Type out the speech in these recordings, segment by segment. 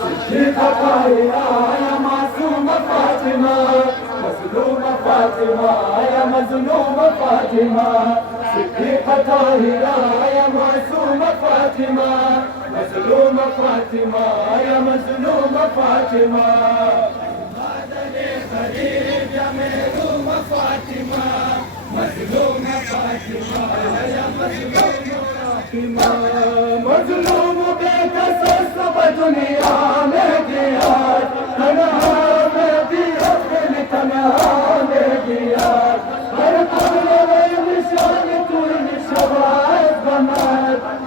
सिद्दीक़ा ताहिरा या मासूम फातिमा, मज़लूम फातिमा या मज़लूम फातिमा, सिद्दीक़ा ताहिरा या मासूम फातिमा, मज़लूम फातिमा या मज़लूम फातिमा, गरीब या महरूम फातिमा, मज़लूम फातिमा या मज़लूम फातिमा, मज़लूम बेकसूर दुनिया में दिया, तन्हा में दिया, तन्हा में दिया, हर कोने में निशान तू निशान बना,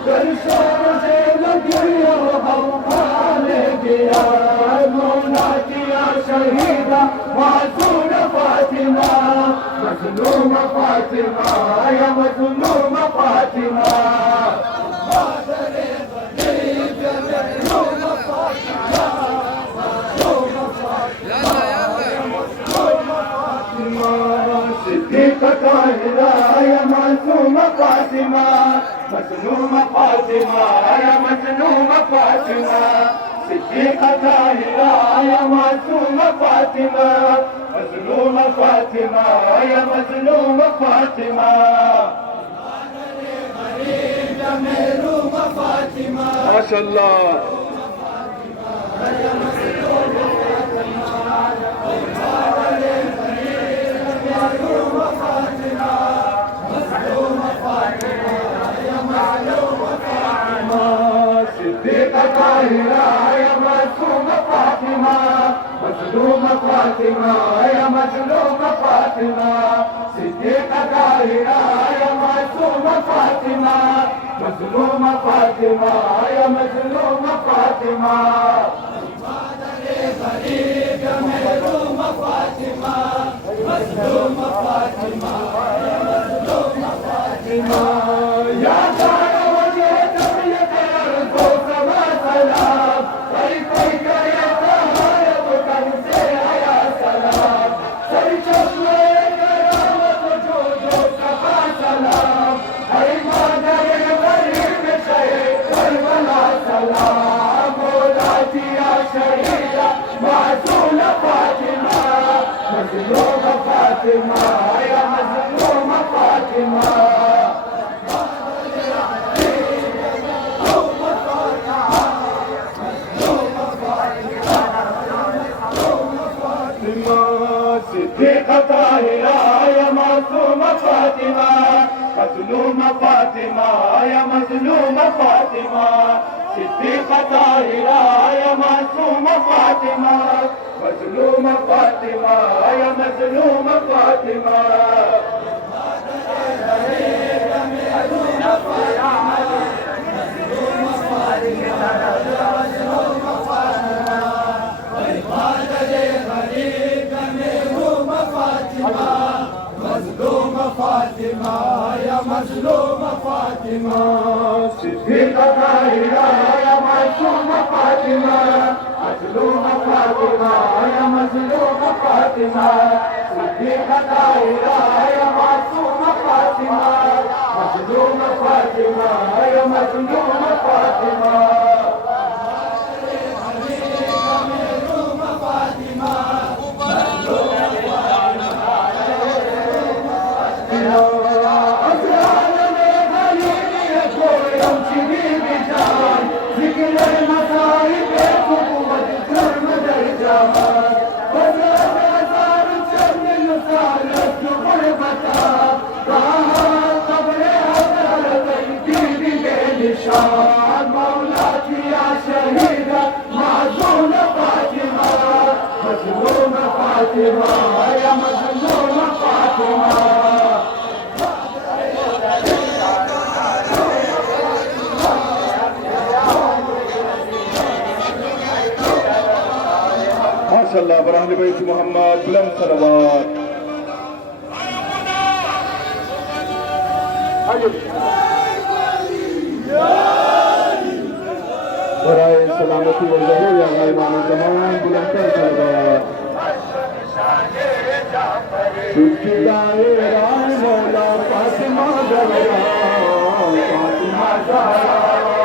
दर्शन से लगिया हवा ले गया, मौला किया शहीदा मासूम फातिमा, मज़लूम फातिमा या मज़लूम फातिमा, सिद्दीक़ा ताहिरा या मासूम फातिमा, मज़लूम फातिमा या मज़लूम फातिमा, सिद्दीक़ा ताहिरा या मासूम फातिमा, मज़लूम फातिमा या मज़लूम फातिमा, महरूम फातिमा, माशाअल्लाह। सिद्दीक़ा ताहिरा या मासूम फातिमा, मज़लूम फातिमा या मज़लूम फातिमा, सिद्दीक़ा ताहिरा या मासूम फातिमा, मज़लूम फातिमा या मज़लूम फातिमा, गरीब या महरूम फातिमा, मज़लूम फातिमा या मज़लूम फातिमा, या मज़लूम फातिमा या मज़लूम फातिमा, सिद्दीक़ा ताहिरा या मासूम फातिमा, मज़लूम फातिमा या मज़लूम फातिमा, सिद्दीक़ा ताहिरा या मासूम फातिमा, मज़लूम फातिमा या मज़लूम फातिमा, मज़लूम फातिमा या मज़लूम फातिमा, सिद्दीक़ा ताहिरा या मासूम फातिमा, मज़लूम फातिमा या मज़लूम फातिमा, सिद्दीक़ा ताहिरा या मासूम फातिमा, मज़लूम फातिमा या मज़लूम फातिमा, मौला किया शहीदा मासूम फातिमा, मज़लूम फातिमा या मज़लूम फातिमा, माशाअल्लाह। बराहले बैत मोहम्मद बुलंद सलवात। बराए सलामती व ज़हूर या गालिबान ज़मान बुलंद सलवात। शुक्रियाए राय मौला फातिमा ज़हरा, फातिमा ज़हरा।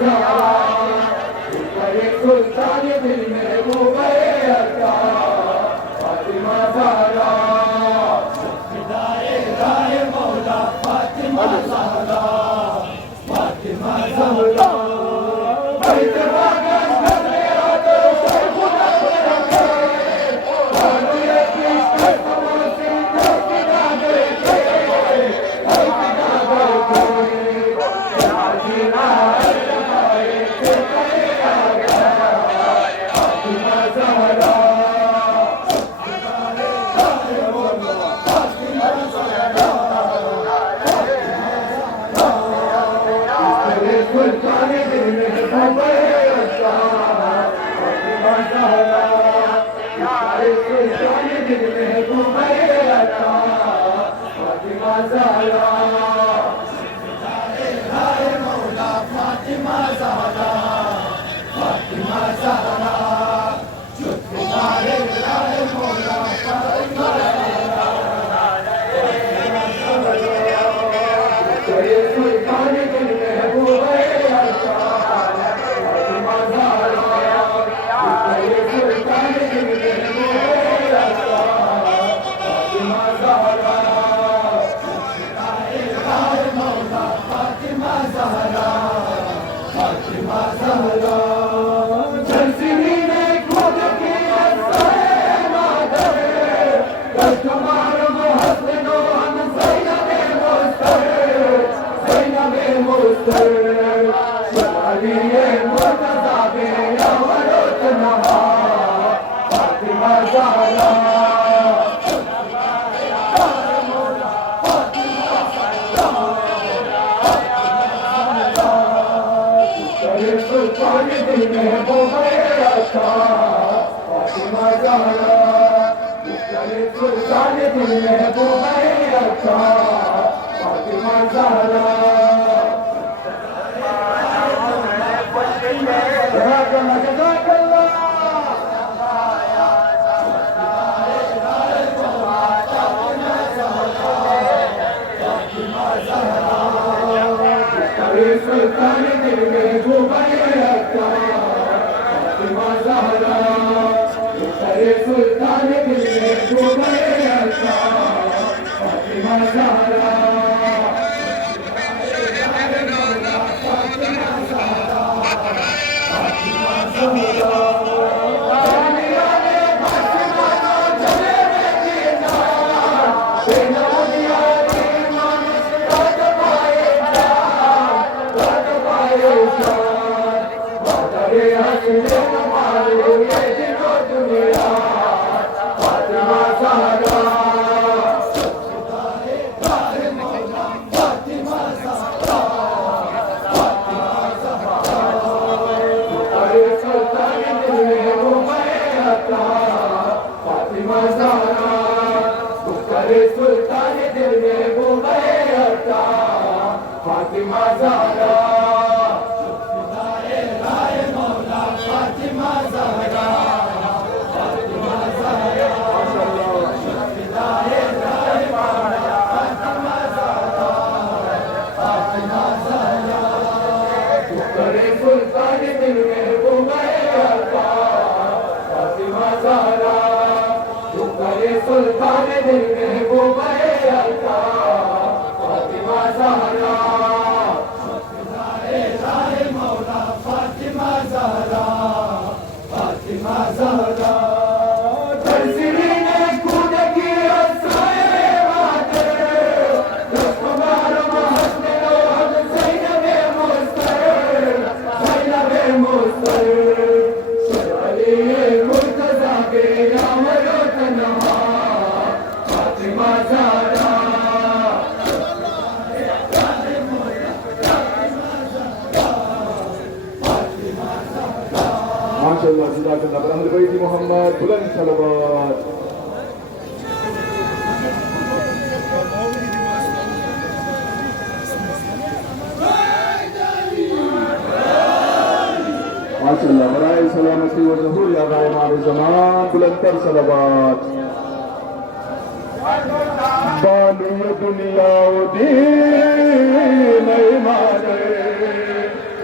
ज़हरा करे सुल्तान दिल महबूब अता फातिमा ज़हरा फिदाए राहे मौला फातिमा ज़हरा फातिमा ज़हरा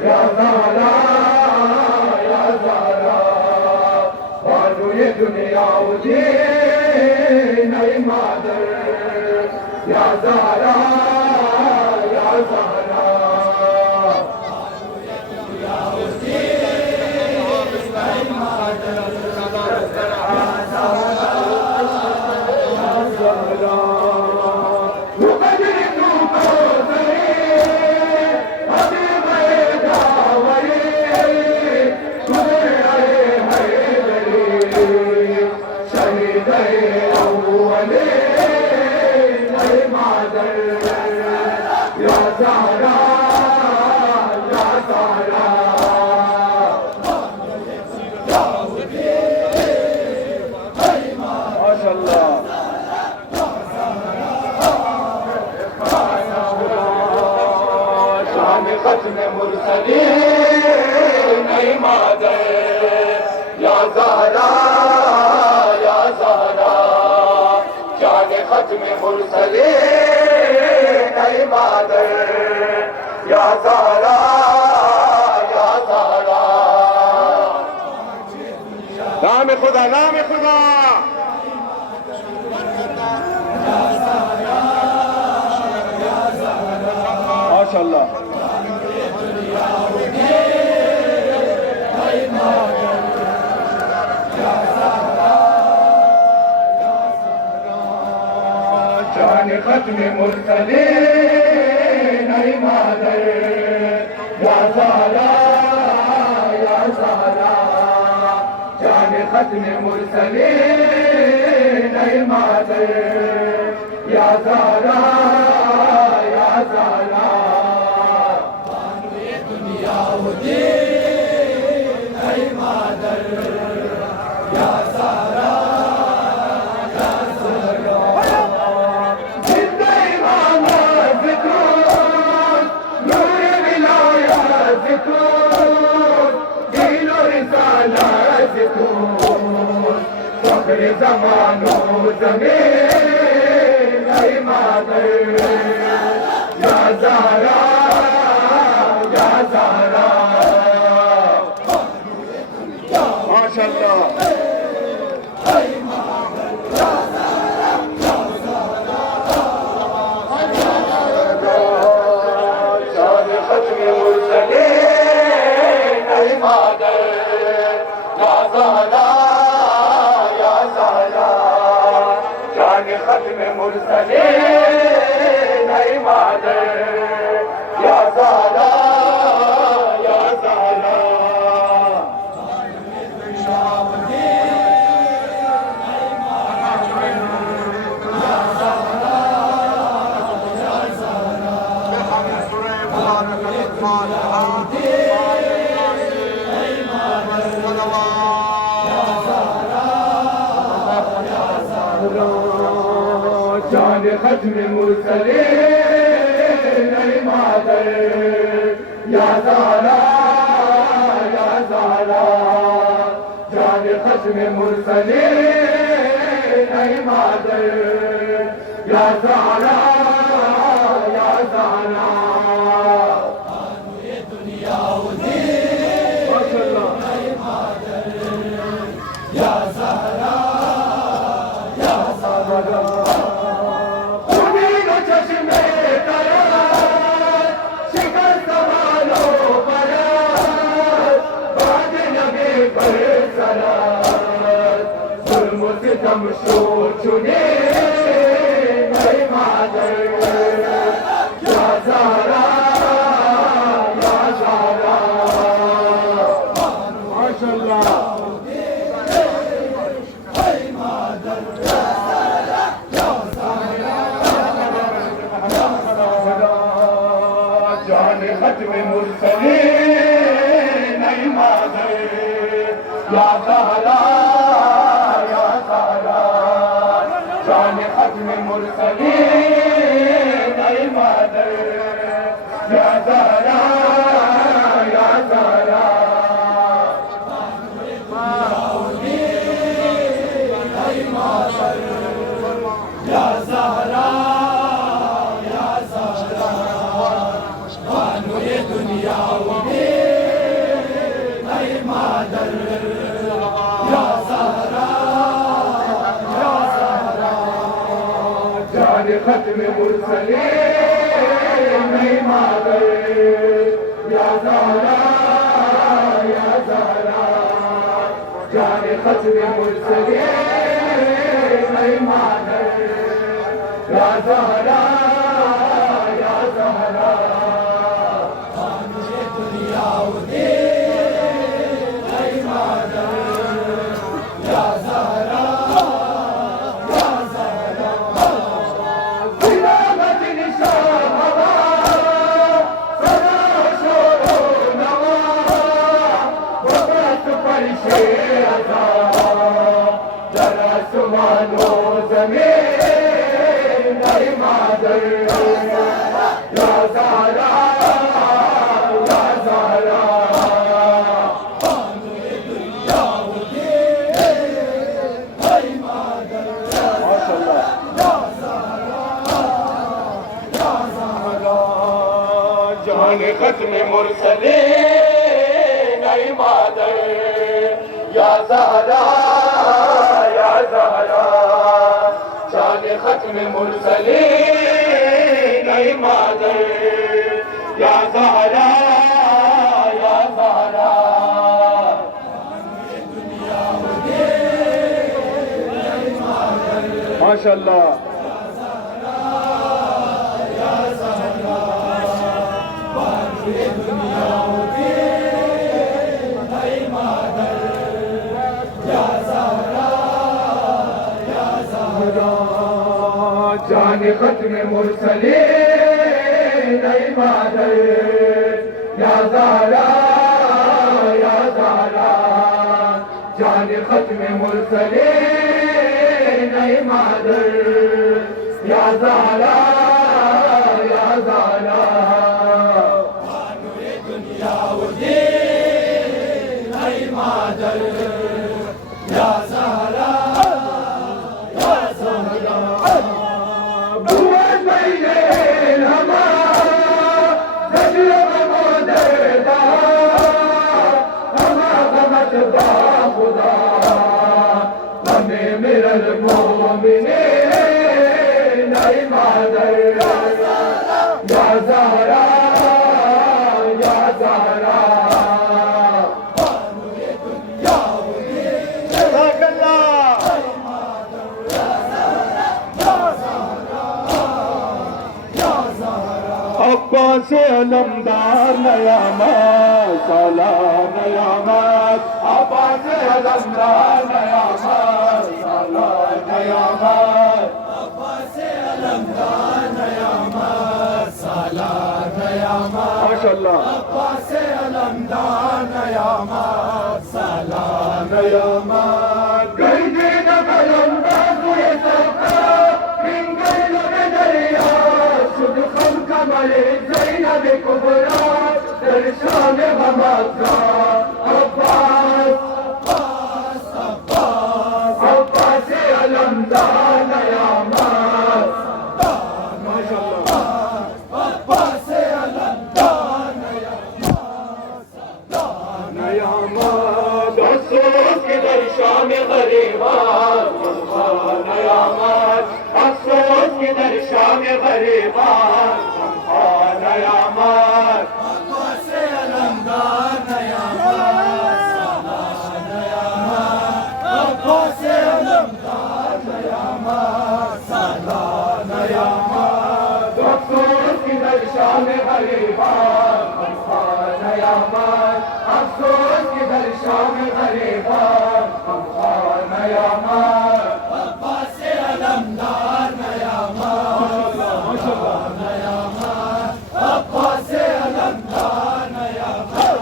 या ज़हरा या ज़हरा बानो ये दुनिया उजी नई मादर या ज़हरा या ज़हरा खत्म मुरसलीन नई मादर या ज़हरा या ज़हरा जाने खत्म मुरसलीन नई मादर या ज़हरा या ज़हरा नाम खुदा माशाअल्लाह जाने खत्म मुरसलीन नई मादर या ज़हरा या ज़हरा जाने खत्म मुरसलीन नई मादर या ज़हरा या ज़हरा ये दुनिया उजी नई मादर या ज़हरा ज़मानो ज़मीन नई मादर या ज़हरा या ज़हरा माशाअल्लाह जाने खत्म मुरसलीन नई मादर या ज़हरा खत्म मुरसलीन नई मादर या ज़हरा या ज़हरा जाने खत्म मुरसलीन नई मादर या ज़हरा या ज़हरा जाने खत्म मुरसलीन नई मादर या ज़हरा या ज़हरा ये दुनिया उजी नई मादर या ज़हरा या ज़हरा हम सोचने नई मादर या ज़हरा या ज़हरा माशाअल्लाह जाने खत्म मुरसलीन नई मादर या ज़हरा जाने खत्म मुरसलीन नई मादर या ज़हरा या ज़हरा या ज़हरा या ज़हरा बानो ये दुनिया मादर या ज़हरा या ज़हरा जाने खत्म मुरसलीन नई मादर या ज़हरा या ज़हरा जाने खत्म मुरसलीन नई मादर या ज़हरा या ज़हरा खानुए दुनिया उदे नई मादर या ज़हरा या ज़हरा गिरावत निशान हवा सदा शोरो नवा वक़्त पर शेर अज़ा जरा सुमानो ज़मीन नई मादर या ज़हरा या ज़हरा खानुए दुनिया उदे नई मादर माशाअल्लाह या ज़हरा या ज़हरा जाने खत्म मुरसलीन नई मादर या ज़हरा या ज़हरा जाने खत्म मुरसलीन नई मादर या ज़हरा या ज़हरा माशाअल्लाह जाने खत्म मुरसलीन नई मादर या ज़हरा या ज़हरा जाने खत्म मुरसलीन नई मादर या ज़हरा या ज़हरा खानुए दुनिया उदे नई मादर या ज़हरा या ज़हरा नई मादर या ज़हरा या ज़हरा खानुए दुनिया उदे अब्बास अलमदार नयामत सलाम नयामत अब्बास अलमदार नयामत सलाम नयामत अब्बास अलमदार नयामत सालार नयामत माशाअल्लाह अब्बास अलमदार नयामत सालार नयामत गईदे न कलमदार हुए सौका मिंगल में दरिया सुद खम कमले ज़ैनब कुबरा दर्शान हमका अब्बास अब्बास अलमदार नयामत माशाअल्लाह अब्बास अलमदार नयामत अफसोस के दर्शा में गरीबान नयामत अफसोस के दर्शा में गरीबान नयामत अब्बास अलमदार नयामत सालार नयामत अब्बास अलमदार नयामत सालार नयामत अफसोस की दर्शा में गरीबान नयामत अफसोस की दर्शा में गरीबान नयामत अब्बास अलमदार नयामत नयामत अब्बास अलमदार नयामत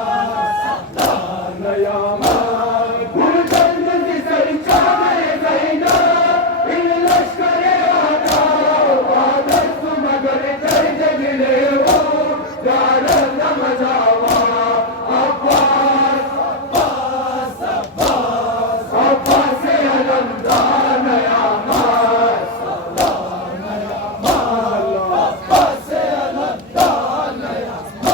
नयामत गुरजंद की सरचा में ज़ैना इन लश्करे आना वादस्त मगर दर्द गिले हो जारत न मजावा अब्बास अब्बास अलमदार नयामत अब्बास अलमदार नयामत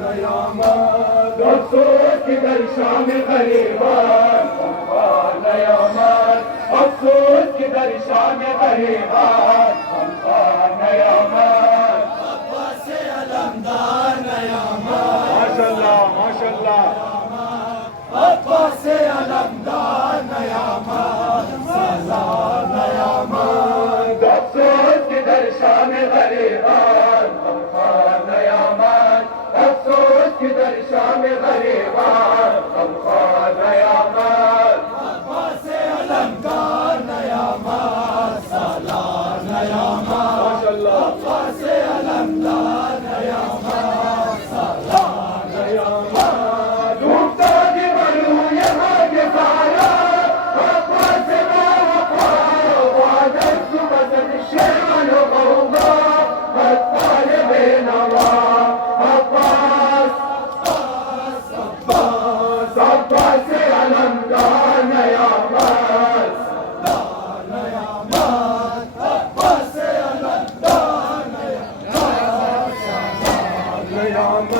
नयामत अफसोस किधर शाम गरीबान हमका नयामत अफसोस किधर शाम गरीबान हमका नयामत अब्बास अलमदार नयामत माशाअल्लाह माशाअल्लाह अब्बास अलमदार नयामत सलाम नयामत अफसोस किधर शाम गरीबान हमका नयामत अफसोस किधर शाम गरीबान हमका नयामत अब्बास अलमदार नयामत सलाम नयामत माशाअल्लाह अब्बास अलमदार नयामत सलाम नयामत डूबता जीवनु यहाँ के सारा अब्बास वादत सुबत शेरवन होगा अब्बास बेनवा अब्बास अब्बास अलमदार नयामत अब्बास अलमदार नयामत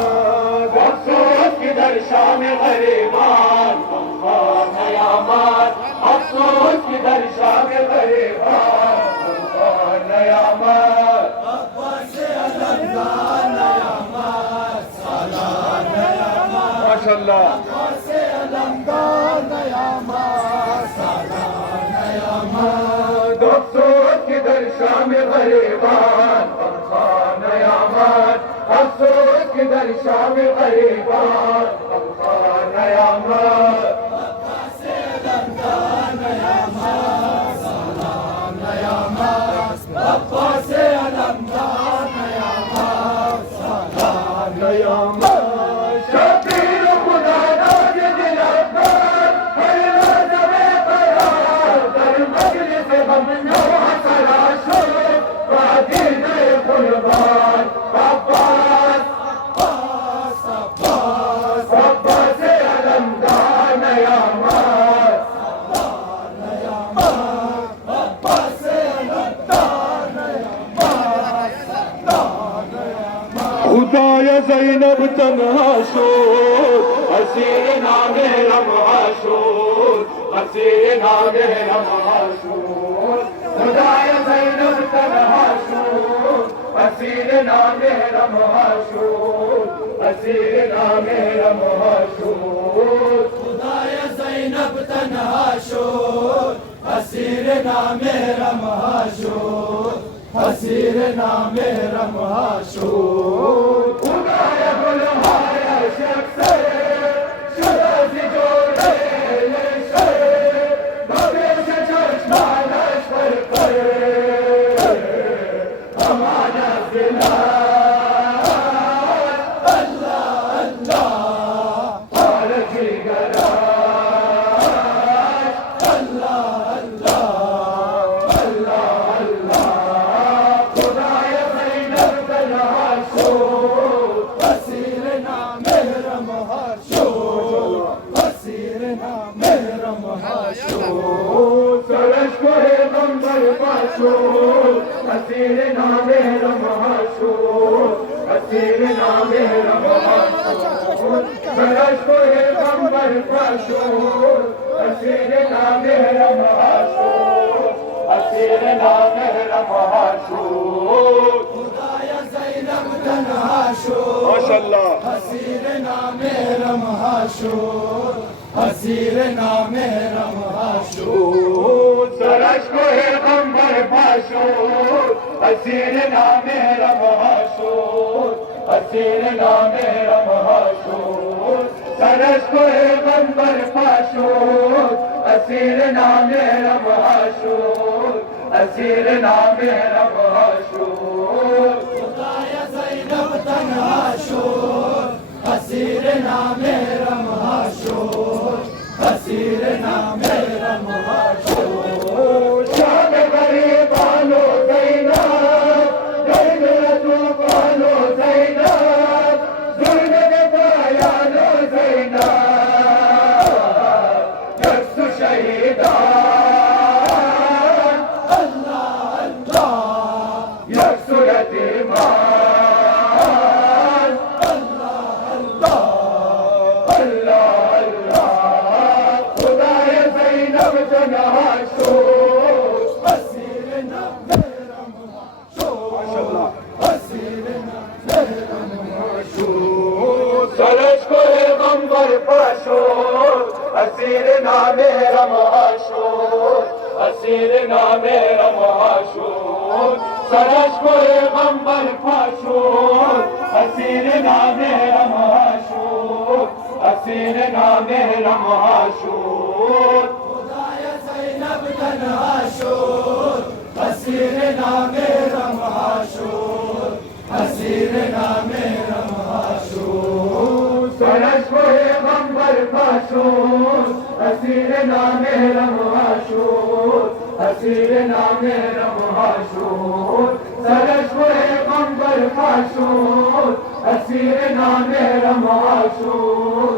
अफसोस किधर शाम गरीबान हमका नयामत अफसोस किधर शाम गरीबान हमका नयामत अब्बास अलमदार नयामत सलाम नयामत माशाअल्लाह अब्बास अलमदार नयामत सलाम नयामत अफसोस किधर शाम गरीबान हमका नयामत अफसोस किधर शाम गरीबान हमका नयामत अब्बास अलमदार नयामत सलाम नयामत अब्बास अलमदार नयामत सलाम नयामत शबीर खुदा नाज दिलबर हर लहज़े करार दर मजलिस हम नवा सराशो वादिन कुर्बान अब्बास अब्बास अब्बास अलमदार नयामत अब्बास अलमदार खुदाया ज़ैनब तन्हा शोर हसीना मेरा माशूर हसीना मेरा माशूर खुदाया ज़ैनब तन्हा शोर हसीना मेरा माशूर हसीना मेरा माशूर खुदाया ज़ैनब तन्हा शोर हसीना मेरा माशूर हसीना मेरा माशूर खुदाया बुलवाया शख्स शराज़ी जोड़े से दबे से चश्मा नश्वर करे हमारा दिला अल्लाह अल्लाह और जिगरा अल्लाह अल्लाह अल्लाह अल्लाह खुदाया ज़ैनब तन्हा शोर हसीना मेरा माशूर हसीना मेरा माशूर सरश कोहे गंबर पाशूर हसीना मेरा माशूर हसीना मेरा माशूर सरश कोहे गंबर पाशूर हसीना मेरा माशूर हसीना मेरा माशूर खुदाया ज़ैनब तन्हा शोर माशाअल्लाह हसीना मेरा माशूर हसीना मेरा माशूर सरश कोहे गंबर पाशूर हसीना मेरा माशूर हसीना मेरा माशूर सरश कोहे गंबर पाशूर हसीना मेरा माशूर हसीना मेरा माशूर खुदाया ज़ैनब तन्हा शोर हसीना मेरा माशूर हसीना मेरा माशूर शाम गरीबानो ज़ैनब दर्द तूफानो ज़ैनब जुल्म में पाया लो ज़ैनब यक्स शहीदान अल्लाह अल्लाह यक्स यतीमान अल्लाह अल्लाह غمبر پاشور اسیر نام رماشور اسیر نام رماشور سرش کوی غمبر پاشور اسیر نام رماشور اسیر نام رماشور خدای زینب تنها شد اسیر نام رماشور اسیر نام رماشور سرش کوی غمبر پاشور اسیر نام رماشور اسیر نام رماشور سرش کوی غمبر پاشور اسیر نام رماشور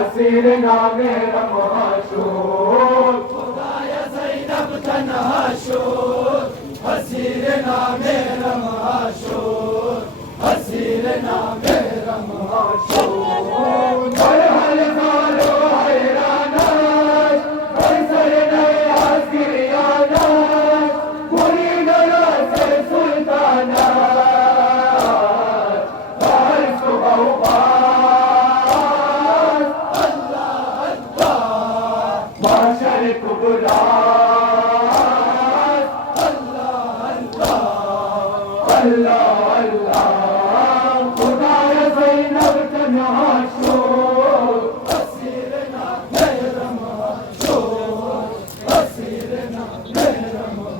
اسیر نام رماشور خدای زینب تنها شد اسیر نام رماشور اسیر نام رماشور در حال زارو حیرانش در سر نیاز گریانش گلی نراز سلطانش در صبح و باز الله الله معشر کبرات الله الله الله الله خدای زینب تنها شد اسیر نام رماشور اسیر نام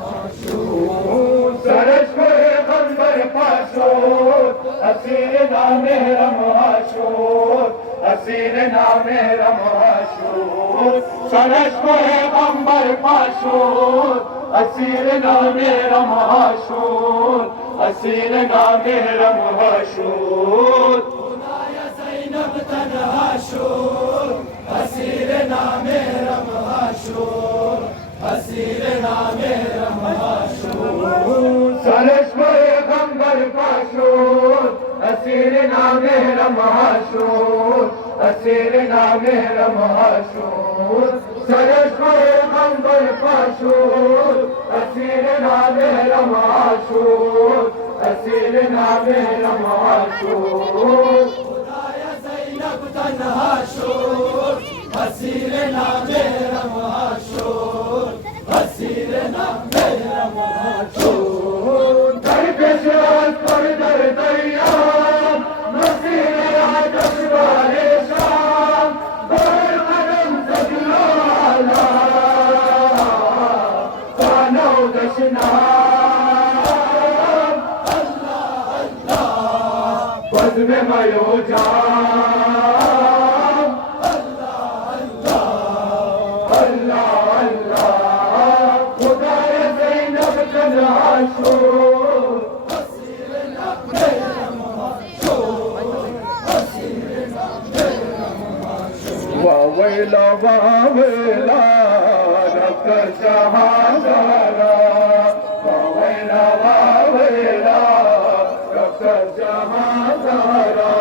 رماشور سرش کوی غمبر پاشور اسیر نام رماشور اسیر نام رماشور سرش کوی غمبر پاشور اسیر نام رماشور اسیر نام رماشور خدای زینب تنها شد اسیر نام رماشور اسیر نام رماشور سرش کوی غمبر پاشور اسیر نام رماشور اسیر نام رماشور سرش کوی غمبر پاشور اسیر نام رماشور اسیر نام رماشور خدای زینب تنها شد اسیر نام رماشور اسیر نام رماشور در پیشواز پر در دریا مسیر آتش بار شام بر قدم زدلو علا خانه و دشنام الله الله بزم میو جام الله الله الله الله خدای زینب تنها شد اسیر نام رماشور اسیر نام رماشور واویلا واویلا رفت شهادارا واویلا واویلا رفت شهادارا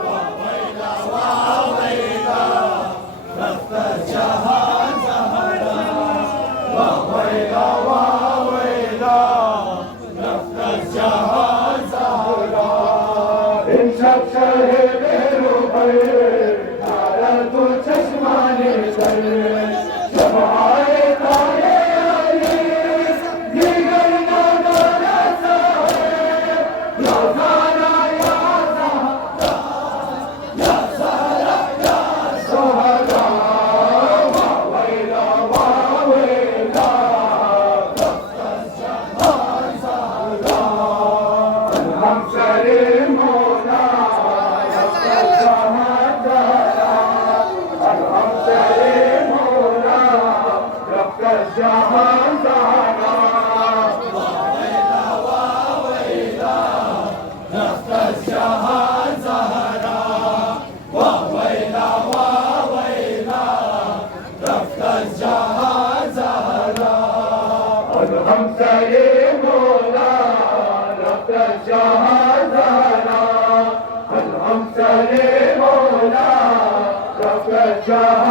واویلا واویلا رفت شهادارا واویلا واویلا رفت شهادارا این شب شهد روبه دارد و چشمانی در شبهای تاریخی دیگر ندارد صاحب یا زهرا یا زهرا یا زهرا یا زهرا واویلا واویلا رفت جهان زهرا همسر مولا رفت جهان زهرا همسر مولا رفت جهان زهرا واویلا واویلا رفت جهان زهرا واویلا واویلا رفت جهان زهرا همسر مولا رفت جهان زهرا همسر مولا رفت جهان